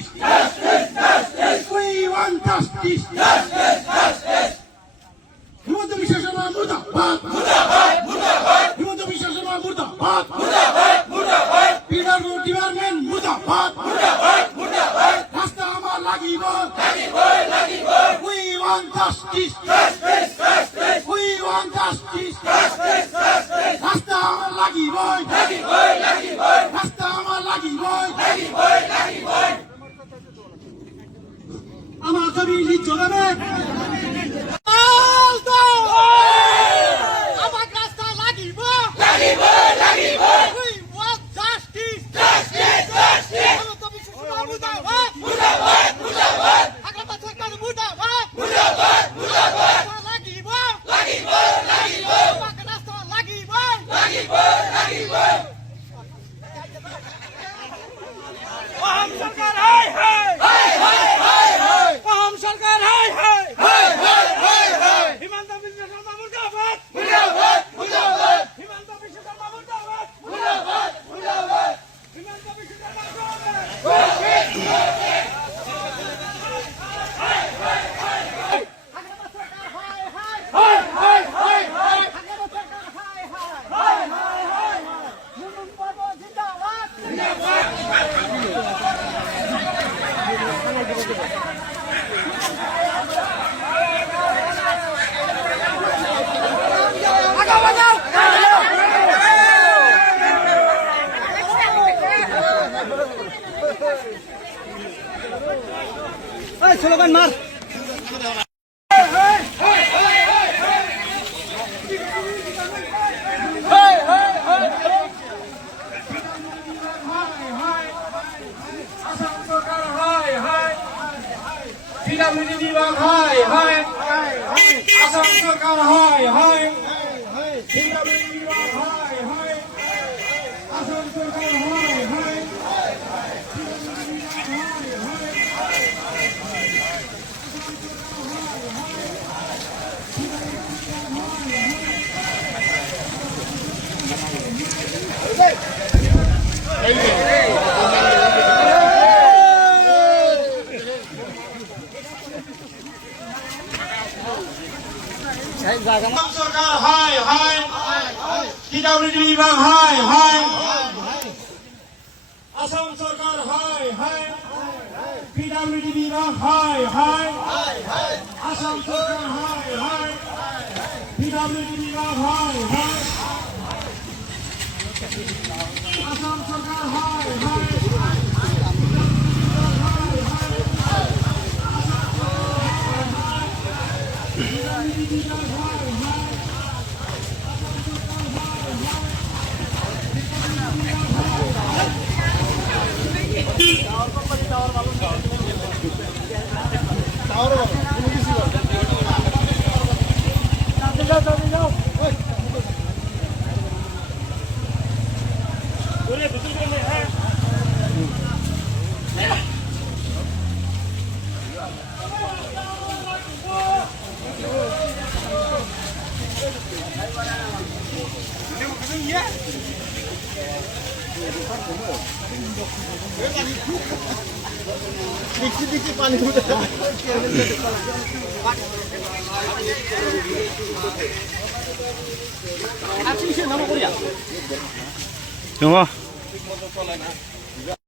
justice. We want justice. Himanta Biswa Sharma মুর্দাবাদ। হিমন্ত বিশ্ব শর্মা মুর্দাবাদ। PW department মুর্দাবাদ। রাস্তা আমার লাগিব। We want justice. We want justice. রাস্তা আমার লাগিব। রাস্তা আমার লাগিব। আমার জমি লিজ চলাবে। স্লোগান মার পিডব্লিউডি বিভাগ হাই হাই আসাম সরকার হাই হাই পিডব্লিউডি বিভাগ হাই হাই আসাম সরকার হাই হাই সরকার হাই হাই পিডব্লিউডি বিভাগ হাই হাই আসাম সরকার হাই হাই পিডব্লিউডি বিভাগ হাই হাই আসাম সরকার হাই হাই পিডব্লিউডি বিভাগ হাই হাই আসাম সরকার হাই হাই dikit-dikit panik udah. Apa sih nama Korea? Coba.